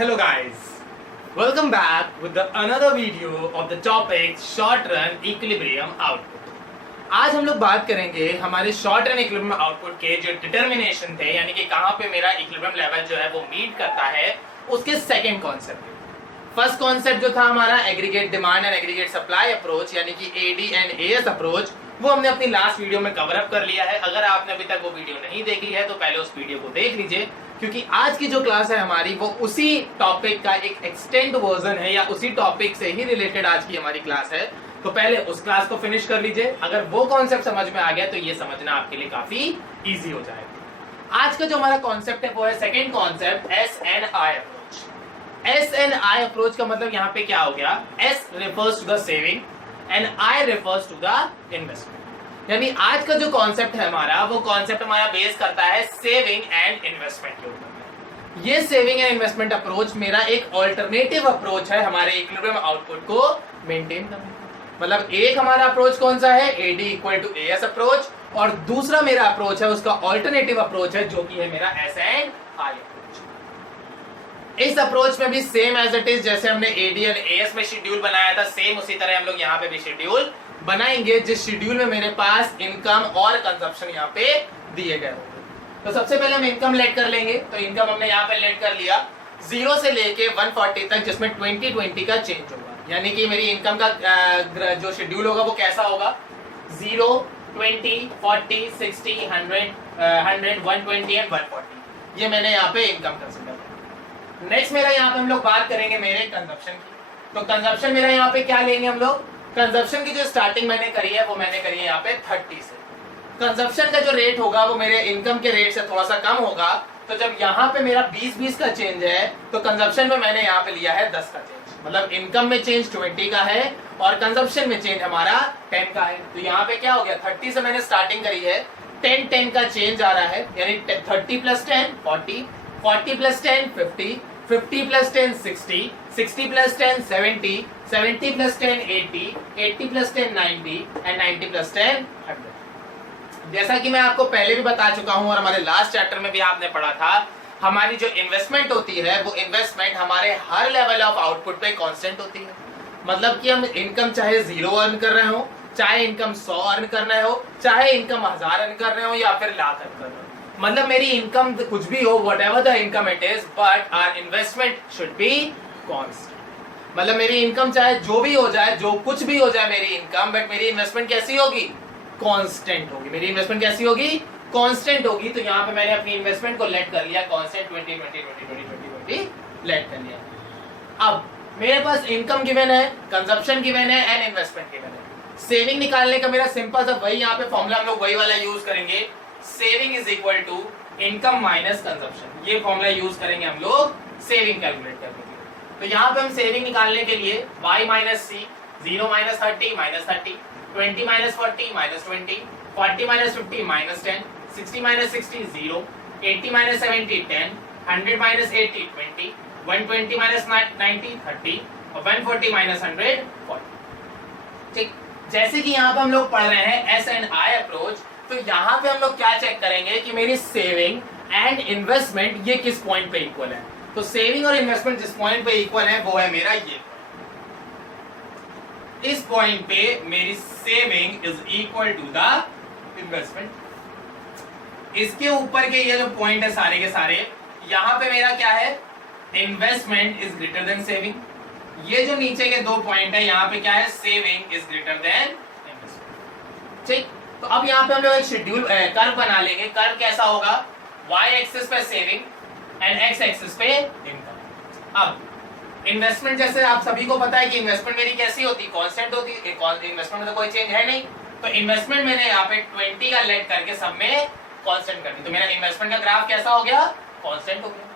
Hello guys, welcome back with another video of the topic short run equilibrium output. आज हम लोग बात करेंगे हमारे शॉर्ट रन इक्विलिब्रियम आउटपुट के जो डिटर्मिनेशन थे, यानी कि कहाँ पे मेरा इक्विलिब्रियम लेवल जो है वो मीट करता है, उसके सेकंड कॉन्सेप्ट। फर्स्ट कॉन्सेप्ट जो था हमारा aggregate demand and aggregate supply approach, यानी कि एडी एंड एएस अप्रोच, वो हमने अपनी लास्ट वीडियो में कवर अप कर लिया है। अगर आपने अभी तक वो वीडियो नहीं देखी है तो पहले उस वीडियो को देख लीजिए, क्योंकि आज की जो क्लास है हमारी वो उसी टॉपिक का एक एक्सटेंड वर्जन है, या उसी टॉपिक से ही रिलेटेड आज की हमारी क्लास है। तो पहले उस क्लास को फिनिश कर लीजिए। अगर वो कॉन्सेप्ट समझ में आ गया तो ये समझना आपके लिए काफी इजी हो जाएगा। आज का जो हमारा कॉन्सेप्ट है वो है second concept, S and I approach. S and I approach का मतलब यहाँ पे क्या हो गया, S refers to the saving and I refers to the investment. यानी आज का जो कॉन्सेप्ट है हमारा, वो कॉन्सेप्ट हमारा बेस करता है सेविंग एंड इन्वेस्टमेंट के ऊपर। ये सेविंग एंड इन्वेस्टमेंट अप्रोच मेरा एक ऑल्टरनेटिव अप्रोच है हमारे इक्विलिब्रियम आउटपुट को मेंटेन करने। मतलब एक हमारा अप्रोच कौन सा है, AD equal to AS approach, और दूसरा मेरा अप्रोच है उसका ऑल्टरनेटिव अप्रोच है जो कि है मेरा एस एंड आई अप्रोच। इस अप्रोच में भी सेम एज इट इज जैसे हमने एडी एंड एएस में शेड्यूल बनाया था, सेम उसी तरह हम लोग यहाँ पे भी शेड्यूल बनाएंगे, जिस शेड्यूल में मेरे पास इनकम और कंजप्शन यहाँ पे दिए गए होंगे। तो सबसे पहले हम इनकम लेट कर लेंगे। तो इनकम हमने यहाँ पे लेट कर लिया 0 से लेके 140 तक, जिसमें 20-20 का चेंज होगा। यानी कि मेरी इनकम का जो शेड्यूल होगा वो कैसा होगा, 0, 20, 40, 60, 100, 120 एंड 140। ये मैंने यहाँ पे इनकम कंसीडर किया। नेक्स्ट मेरा यहाँ पे हम लोग बात करेंगे मेरे कंजप्शन की। तो कंजप्शन मेरा यहाँ पे क्या लेंगे हम लोग, कंजप्शन की जो स्टार्टिंग मैंने करी है वो मैंने करी है यहाँ पे 30 से। कंजप्शन का जो रेट होगा वो मेरे इनकम के रेट से थोड़ा सा कम होगा। तो जब यहाँ पे मेरा 20-20 का चेंज है तो कंजप्शन में मैंने यहाँ पे लिया है 10 का चेंज। मतलब इनकम में चेंज 20 का है और कंजप्शन में चेंज हमारा 10 का है। तो यहाँ पे क्या हो गया, 30 से मैंने स्टार्टिंग करी है, 10-10 का चेंज आ रहा है, यानी 30 plus 10 40, 40 plus 10 50, 50 plus 10 60, 60 plus 10 70, 70 plus 10 80, 80 plus 10 90 and 90 plus 10 100। जैसा कि मैं आपको पहले भी बता चुका हूं और हमारे लास्ट चैप्टर में भी आपने पढ़ा था, हमारी जो इन्वेस्टमेंट होती है वो इन्वेस्टमेंट हमारे हर लेवल ऑफ आउटपुट पे कांस्टेंट होती है। मतलब कि हम इनकम चाहे 0 अर्न कर रहे हो, चाहे इनकम 100 अर्न कर रहे हो, चाहे इनकम 1000 अर्न कर रहे हो, या फिर लाख अर्न कर रहे हो, मतलब मेरी इनकम कुछ भी हो, whatever the income it is, but our investment should be constant. मतलब मेरी इनकम चाहे जो भी हो जाए, जो कुछ भी हो जाए मेरी इनकम, बट मेरी इन्वेस्टमेंट कैसी होगी, कांस्टेंट होगी। मेरी इन्वेस्टमेंट कैसी होगी, कांस्टेंट होगी। तो यहाँ पे मैंने अपनी इन्वेस्टमेंट को लेट कर लिया कांस्टेंट 20 लेट कर लिया। अब मेरे पास इनकम गिवन है, कंजप्शन गिवन है एंड इन्वेस्टमेंट गिवन है। सेविंग निकालने का मेरा सिंपल सा वही यहाँ पे फॉर्मूला हम लोग वही वाला यूज करेंगे, saving is equal to income minus consumption. ये फॉर्मूला यूज करेंगे हम लोग सेविंग कैलकुलेट करने के लिए। तो यहाँ पे हम सेविंग निकालने के लिए y माइनस सी, 0 minus 30 minus 30, 20 minus 40 minus 20, 40 minus 50 minus 10, 60 minus 60 0, 80 minus 70 10, 100 minus 80 20, 120 minus 90 30 और 140 माइनस 100 40। ठीक, जैसे कि यहाँ पे हम लोग पढ़ रहे हैं एस एंड आई अप्रोच, तो यहाँ पे हम लोग क्या चेक करेंगे कि मेरी सेविंग एंड इन्वेस्टमेंट ये किस पॉइंट पे इक्वल है। तो सेविंग और इन्वेस्टमेंट जिस पॉइंट पे इक्वल है वो है मेरा ये, इस पॉइंट पे मेरी saving is equal to the investment. इसके ऊपर के ये जो पॉइंट है सारे के सारे, यहां पे मेरा क्या है, investment is greater then saving. ये जो नीचे के 2 पॉइंट है, यहाँ पे क्या है, saving is greater then investment. ठीक, तो अब यहाँ पे हम लोग एक शेड्यूल कर्व बना लेंगे। कर्व कैसा होगा, y एक्सिस पे सेविंग एंड x एक्सिस पे इनकम। अब इन्वेस्टमेंट, जैसे आप सभी को पता है कि इन्वेस्टमेंट मेरी कैसी होती है, कांस्टेंट होती है। इन्वेस्टमेंट में तो कोई चेंज है नहीं, तो इन्वेस्टमेंट मैंने यहाँ पे 20 का लेट करके सब में कांस्टेंट कर दी। तो मेरा इन्वेस्टमेंट का ग्राफ कैसा हो गया, कांस्टेंट हो गया।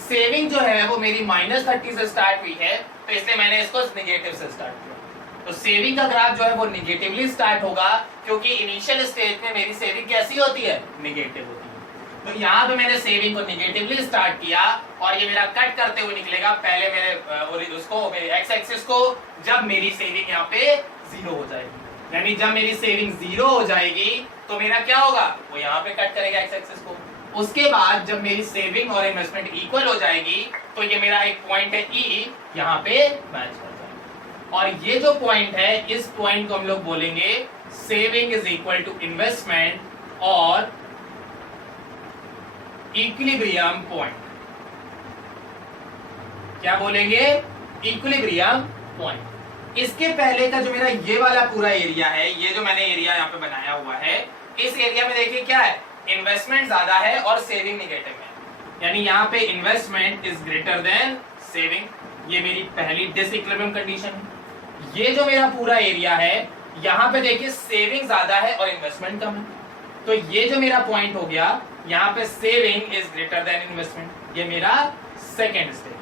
सेविंग जो है वो मेरी -30 से स्टार्ट हुई है, तो इसलिए मैंने इसको नेगेटिव से स्टार्ट किया। तो सेविंग का ग्राफ जो है वो नेगेटिवली स्टार्ट होगा, क्योंकि इनिशियल स्टेज में मेरी सेविंग कैसी होती है, नेगेटिव होती है। तो यहाँ पे मैंने सेविंग को नेगेटिवली स्टार्ट किया और ये मेरा कट करते हुए निकलेगा पहले मेरे उसको, मेरे एक्स एक्सिस को, जब मेरी सेविंग यहाँ पे 0 हो जाएगी। यानी जब मेरी सेविंग 0 हो जाएगी तो मेरा क्या होगा, वो यहाँ पे कट करेगा एक्स एक्सिस को। उसके बाद जब मेरी सेविंग और इन्वेस्टमेंट इक्वल हो जाएगी तो ये मेरा एक पॉइंट है ई, यहाँ पे मैच कर जाएगा। और ये जो पॉइंट है, इस पॉइंट को हम लोग बोलेंगे saving is equal to investment और इक्विलिब्रियम पॉइंट। क्या बोलेंगे? Equilibrium point. इसके पहले का जो मेरा ये वाला पूरा एरिया है, ये जो मैंने एरिया यहाँ पे बनाया हुआ है, इस एरिया में देखिए क्या है, इन्वेस्टमेंट ज्यादा है और सेविंग निगेटिव है, यानी यहाँ पे investment is greater then saving. ये मेरी पहली डिसइक्विलिब्रियम कंडीशन है। ये जो मेरा पूरा एरिया है, यहाँ पे देखिए सेविंग ज्यादा है और इन्वेस्टमेंट कम है, तो ये जो मेरा पॉइंट हो गया, यहाँ पे saving is greater then investment, ये मेरा सेकेंड स्टेप।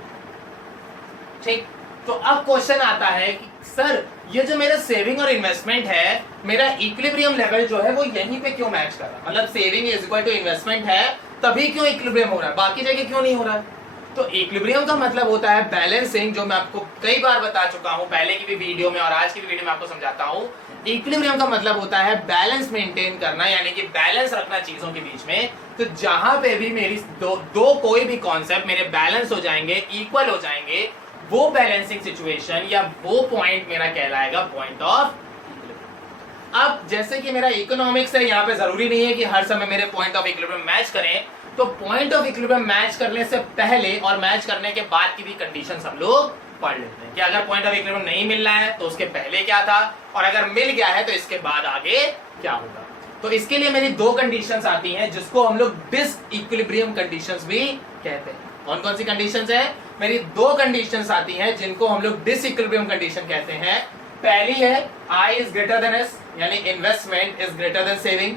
ठीक, तो अब क्वेश्चन आता है कि सर ये जो मेरा सेविंग और इन्वेस्टमेंट है, मेरा इक्विलिब्रियम लेवल जो है वो यहीं पे क्यों मैच कर रहा है? मतलब saving is equal to investment है, तभी क्यों इक्विलिब्रियम हो रहा है, बाकी जगह क्यों नहीं हो रहा है? तो इक्विलिब्रियम का मतलब होता है बैलेंसिंग, जो मैं आपको कई बार बता चुका हूं, पहले की भी वीडियो में और आज की भी वीडियो में आपको समझाता हूं। इक्विलिब्रियम का मतलब होता है बैलेंस मेंटेन करना, यानी कि बैलेंस रखना चीजों के बीच में। तो जहां पे भी मेरी दो कोई भी कॉन्सेप्ट मेरे बैलेंस हो जाएंगे, इक्वल हो जाएंगे, वो बैलेंसिंग सिचुएशन या वो पॉइंट मेरा कहलाएगा पॉइंट ऑफ इक्विलिब्रियम। अब जैसे कि मेरा इकोनॉमिक्स है, यहाँ पे जरूरी नहीं है कि हर समय मेरे पॉइंट ऑफ इक्विलिब्रियम मैच करें, तो पॉइंट ऑफ इक्विलिब्रियम मैच करने से पहले और मैच करने के बाद की भी कंडीशंस हम लोग पढ़ लेते हैं कि अगर पॉइंट ऑफ इक्विलिब्रियम नहीं मिल रहा है तो उसके पहले क्या था, और अगर मिल गया है तो इसके बाद आगे क्या होगा। तो इसके लिए मेरी दो कंडीशंस आती हैं, जिसको हम लोग डिसइक्विलिब्रियम कंडीशंस भी कहते हैं। कौन कौन सी कंडीशंस है? मेरी दो कंडीशंस आती हैं जिनको हम लोग डिसइक्विलिब्रियम कंडीशन कहते हैं। पहली है I is greater then S, यानी investment is greater then saving,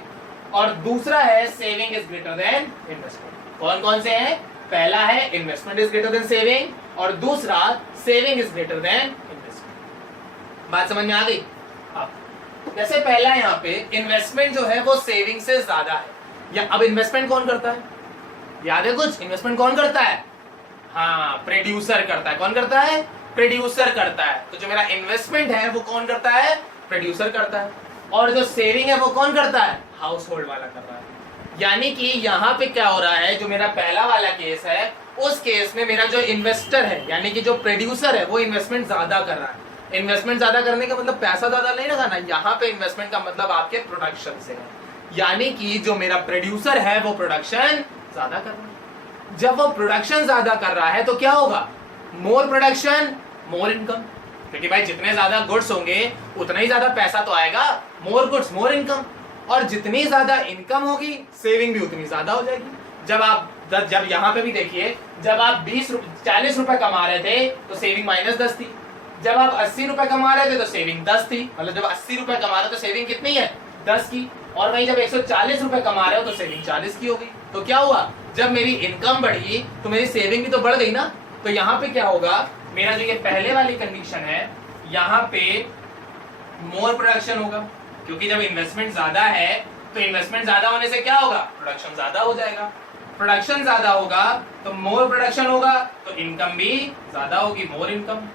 और दूसरा है saving is greater then investment. कौन कौन से हैं? पहला है investment is greater then saving और दूसरा saving is greater then investment. बात समझ में आ गई? जैसे पहला यहाँ पे इन्वेस्टमेंट जो है वो सेविंग से ज्यादा है, या अब इन्वेस्टमेंट कौन करता है? याद है कुछ? इन्वेस्टमेंट कौन करता है? हाँ, प्रोड्यूसर करता है। कौन करता है? प्रोड्यूसर करता है। तो जो मेरा इन्वेस्टमेंट है वो कौन करता है? प्रोड्यूसर करता है। और जो सेविंग है वो कौन करता है? हाउस होल्ड वाला कर रहा है। यानी कि यहाँ पे क्या हो रहा है, जो मेरा पहला वाला केस है, उस केस में मेरा जो इन्वेस्टर है, यानी कि जो प्रोड्यूसर है, वो इन्वेस्टमेंट ज्यादा कर रहा है। इन्वेस्टमेंट ज्यादा करने का मतलब पैसा ज्यादा नहीं लगाना, यहाँ पे इन्वेस्टमेंट का मतलब आपके प्रोडक्शन से है, यानी कि जो मेरा प्रोड्यूसर है वो प्रोडक्शन ज्यादा कर रहा है। जब वो प्रोडक्शन ज्यादा कर रहा है तो क्या होगा? मोर प्रोडक्शन मोर इनकम, क्योंकि भाई जितने ज्यादा गुड्स होंगे उतना ही ज्यादा पैसा तो आएगा। मोर गुड्स मोर इनकम, और जितनी ज्यादा इनकम होगी सेविंग भी उतनी ज्यादा हो जाएगी। जब यहाँ पे भी देखिए, जब आप 40 रुपए कमा रहे थे तो सेविंग -10 थी, जब आप 80 रुपए कमा रहे थे तो सेविंग 10 थी। मतलब जब 80 रुपए कमा रहे हो तो सेविंग कितनी है? 10 की। और वहीं जब 140 रुपए कमा रहे हो तो सेविंग 40 की हो गई। तो क्या हुआ? जब मेरी इनकम बढ़ी तो मेरी सेविंग भी तो बढ़ गई ना। तो यहाँ पे क्या होगा, मेरा जो ये पहले वाली कंडीशन है, यहाँ पे मोर प्रोडक्शन होगा, क्योंकि जब इन्वेस्टमेंट ज्यादा है तो इन्वेस्टमेंट ज्यादा होने से क्या होगा? प्रोडक्शन ज्यादा हो जाएगा। प्रोडक्शन ज्यादा होगा तो मोर प्रोडक्शन होगा, तो इनकम भी ज्यादा होगी, मोर इनकम।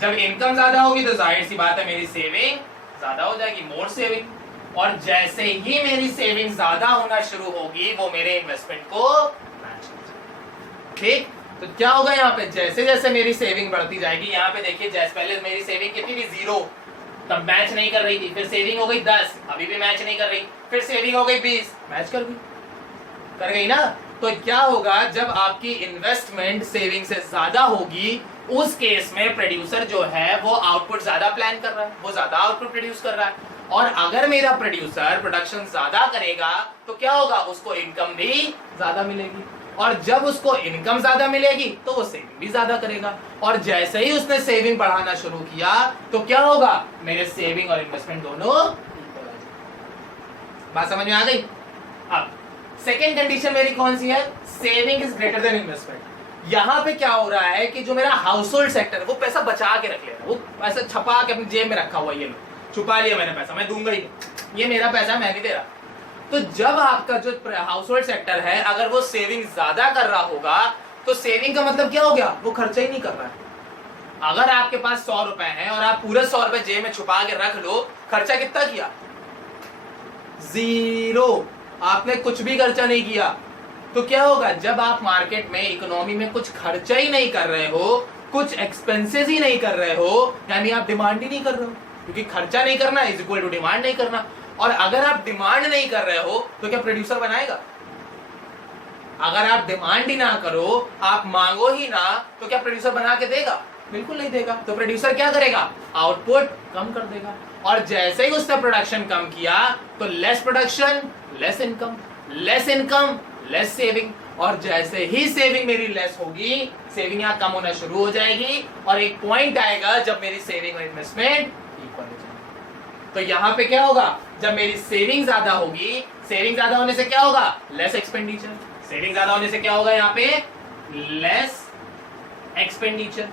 जब इनकम ज्यादा होगी तो जाहिर सी बात है मेरी सेविंग ज्यादा हो जाएगी, मोर सेविंग। और जैसे ही मेरी सेविंग ज्यादा होना शुरू होगी वो मेरे इन्वेस्टमेंट को मैच कर जाएगी। ठीक, तो क्या होगा यहाँ पे? जैसे जैसे मेरी सेविंग बढ़ती जाएगी, यहाँ पे देखिए, जैसे पहले मेरी सेविंग कितनी थी? 0, तब मैच नहीं कर रही थी। फिर सेविंग हो गई 10, अभी भी मैच नहीं कर रही। फिर सेविंग हो गई 20, मैच कर गई ना। तो क्या होगा, जब आपकी इन्वेस्टमेंट सेविंग से ज्यादा होगी, उस केस में प्रोड्यूसर जो है वो आउटपुट ज्यादा प्लान कर रहा है, वो ज्यादा आउटपुट प्रोड्यूस कर रहा है। और अगर मेरा प्रोड्यूसर प्रोडक्शन ज्यादा करेगा तो क्या होगा? उसको इनकम भी ज्यादा मिलेगी, और जब उसको इनकम ज्यादा मिलेगी तो वो सेविंग भी ज्यादा करेगा। और जैसे ही उसने सेविंग बढ़ाना शुरू किया तो क्या होगा? मेरे सेविंग और इन्वेस्टमेंट दोनों इक्वल हो जाएंगे। बात समझ में आ गई? अब सेकेंड कंडीशन मेरी कौन सी है? Saving is greater then investment. यहाँ पे क्या हो रहा है कि जो मेरा हाउस होल्ड सेक्टर है वो पैसा बचा के रख ले रहा है, वो पैसा छपा के अपनी जेब में रखा हुआ, ये लो छुपा लिया मैंने पैसा, मैं दूंगा ही, ये मेरा पैसा, मैं नहीं दे रहा। तो जब आपका जो हाउस होल्ड सेक्टर है अगर वो सेविंग ज्यादा कर रहा होगा तो सेविंग का मतलब क्या हो गया? वो खर्चा ही नहीं कर रहा है। अगर आपके पास 100 रुपए है और आप पूरे 100 रुपए जेब में छुपा के रख लो, खर्चा कितना किया? 0। आपने कुछ भी खर्चा नहीं किया, तो क्या होगा? जब आप मार्केट में इकोनॉमी में कुछ खर्चा ही नहीं कर रहे हो, कुछ एक्सपेंसेस ही नहीं कर रहे हो, यानी आप डिमांड ही नहीं कर रहे हो, क्योंकि खर्चा नहीं करना इज इक्वल टू डिमांड नहीं करना। और अगर आप डिमांड नहीं कर रहे हो तो क्या प्रोड्यूसर बनाएगा? अगर आप डिमांड ही ना करो, आप मांगो ही ना, तो क्या प्रोड्यूसर बना के देगा? बिल्कुल नहीं देगा। तो प्रोड्यूसर क्या करेगा? आउटपुट कम कर देगा। और जैसे ही उसने प्रोडक्शन कम किया तो less production less income, less income less saving, और जैसे ही सेविंग मेरी लेस होगी, सेविंग यहां कम होना शुरू हो जाएगी और एक पॉइंट आएगा जब मेरी सेविंग और इन्वेस्टमेंट इक्वल हो जाएगी। तो यहां पे क्या होगा? जब मेरी सेविंग ज्यादा होगी, सेविंग ज्यादा होने से क्या होगा? Less expenditure. सेविंग ज्यादा होने से क्या होगा? यहां पे लेस एक्सपेंडिचर।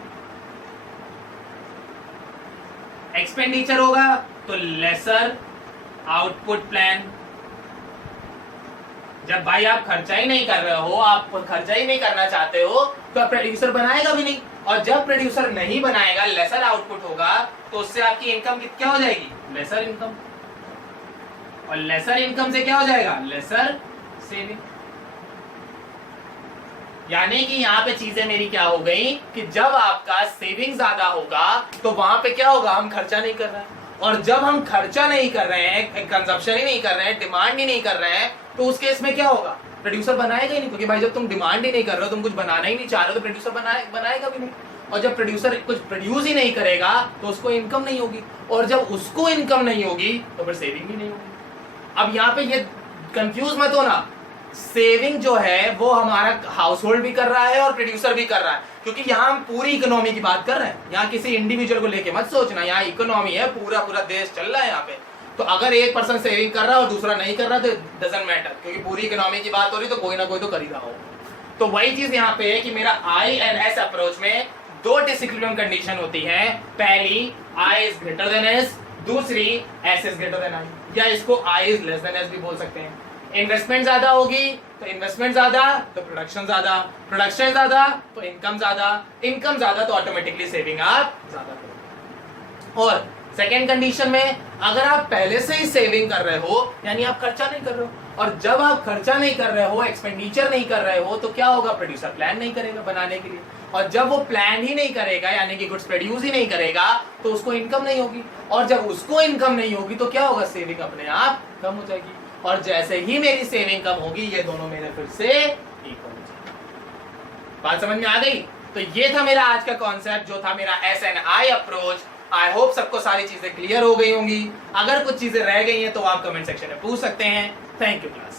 एक्सपेंडिचर होगा तो लेसर आउटपुट प्लान। जब भाई आप खर्चा ही नहीं कर रहे हो, आप खर्चा ही नहीं करना चाहते हो, तो प्रोड्यूसर बनाएगा भी नहीं, और जब प्रोड्यूसर नहीं बनाएगा, लेसर आउटपुट होगा, तो उससे आपकी इनकम क्या हो जाएगी? Lesser income. और लेसर इनकम से क्या हो जाएगा? Lesser saving. यानी कि यहाँ पे चीजें मेरी क्या हो गई कि जब आपका सेविंग ज्यादा होगा तो वहां पे क्या होगा? हम खर्चा नहीं कर रहे हैं, और जब हम खर्चा नहीं कर रहे हैं, कंजप्शन ही नहीं कर रहे हैं, डिमांड ही नहीं कर रहे हैं, तो उस केस में क्या होगा? प्रोड्यूसर बनाएगा ही नहीं, क्योंकि भाई जब तुम डिमांड ही नहीं कर रहे हो, तुम कुछ बनाना ही नहीं चाह रहे हो, तो प्रोड्यूसर बनाएगा भी नहीं। और जब प्रोड्यूसर कुछ प्रोड्यूस ही नहीं करेगा तो उसको इनकम नहीं होगी, और जब उसको इनकम नहीं होगी तो फिर सेविंग भी नहीं होगी। अब यहाँ पे ये कंफ्यूज मत होना, सेविंग जो है वो हमारा हाउस होल्ड भी कर रहा है और प्रोड्यूसर भी कर रहा है, क्योंकि यहाँ हम पूरी इकोनॉमी की बात कर रहे हैं। यहाँ किसी इंडिविजुअल को लेके मत सोचना, यहाँ इकोनॉमी है, पूरा पूरा देश चल रहा है यहाँ पे। तो अगर एक पर्सन सेविंग कर रहा है और दूसरा नहीं कर रहा तो डजंट मैटर, क्योंकि पूरी इकोनॉमी की बात हो रही तो कोई ना कोई तो कर ही रहा हो। तो वही चीज यहाँ पे है कि मेरा आई एंड एस अप्रोच में दो डिसइक्विलिब्रियम कंडीशन होती है। पहली I is greater than S, दूसरी S is greater than I, या इसको I is less than S भी बोल सकते हैं। इन्वेस्टमेंट ज्यादा होगी तो इन्वेस्टमेंट ज्यादा तो प्रोडक्शन ज्यादा, प्रोडक्शन ज्यादा तो इनकम ज्यादा, इनकम ज्यादा तो ऑटोमेटिकली सेविंग आप ज्यादा करोगे। और सेकेंड कंडीशन में अगर आप पहले से ही सेविंग कर रहे हो, यानी आप खर्चा नहीं कर रहे हो, और जब आप खर्चा नहीं कर रहे हो, एक्सपेंडिचर नहीं कर रहे हो, तो क्या होगा? प्रोड्यूसर प्लान नहीं करेगा बनाने के लिए, और जब वो प्लान ही नहीं करेगा, यानी कि गुड्स प्रोड्यूस ही नहीं करेगा, तो उसको इनकम नहीं होगी, और जब उसको इनकम नहीं होगी तो क्या होगा? सेविंग अपने आप कम हो जाएगी, और जैसे ही मेरी सेविंग कम होगी, ये दोनों मेरे फिर से इक्वल हो जाएंगे। बात समझ में आ गई? तो ये था मेरा आज का कॉन्सेप्ट, जो था मेरा S&I अप्रोच। आई होप सबको सारी चीजें क्लियर हो गई होंगी। अगर कुछ चीजें रह गई हैं तो आप कमेंट सेक्शन में पूछ सकते हैं। Thank you class.